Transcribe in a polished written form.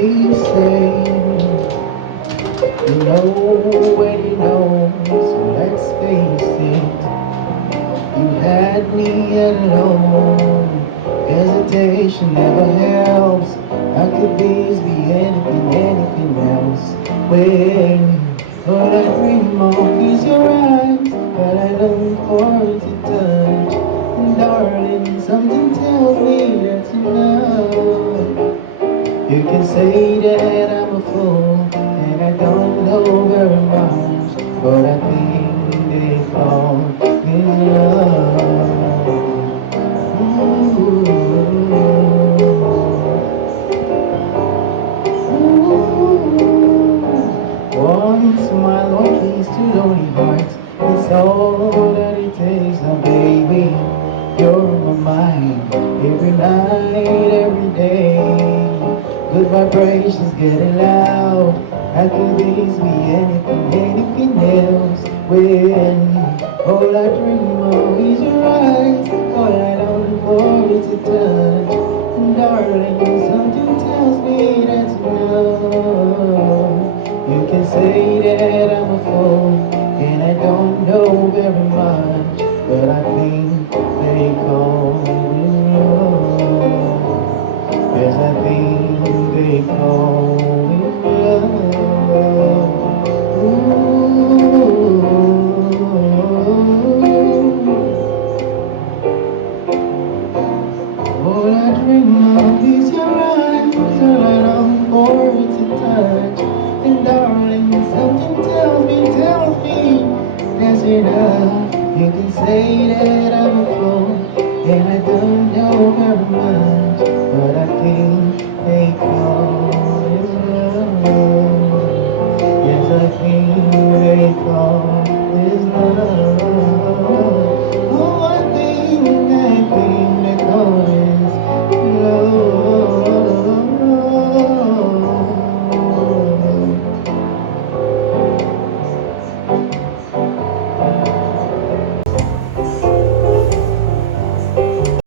They say you know when you know, so let's face it. You had me at hello. Hesitation never helps. How could this be anything else? When all I dream of is your eyes, but I long for it to touch. And darling, something tells me that's enough. You can say that I'm a fool, and I don't know very much, but I think they fall in love. Ooh. Ooh. One smile or kiss to lonely hearts is all that it takes now, baby. You're on my mind every night, every day. Good vibrations getting loud. How could this be anything else? When all I dream of is your eyes, all I long for is a touch. And darling,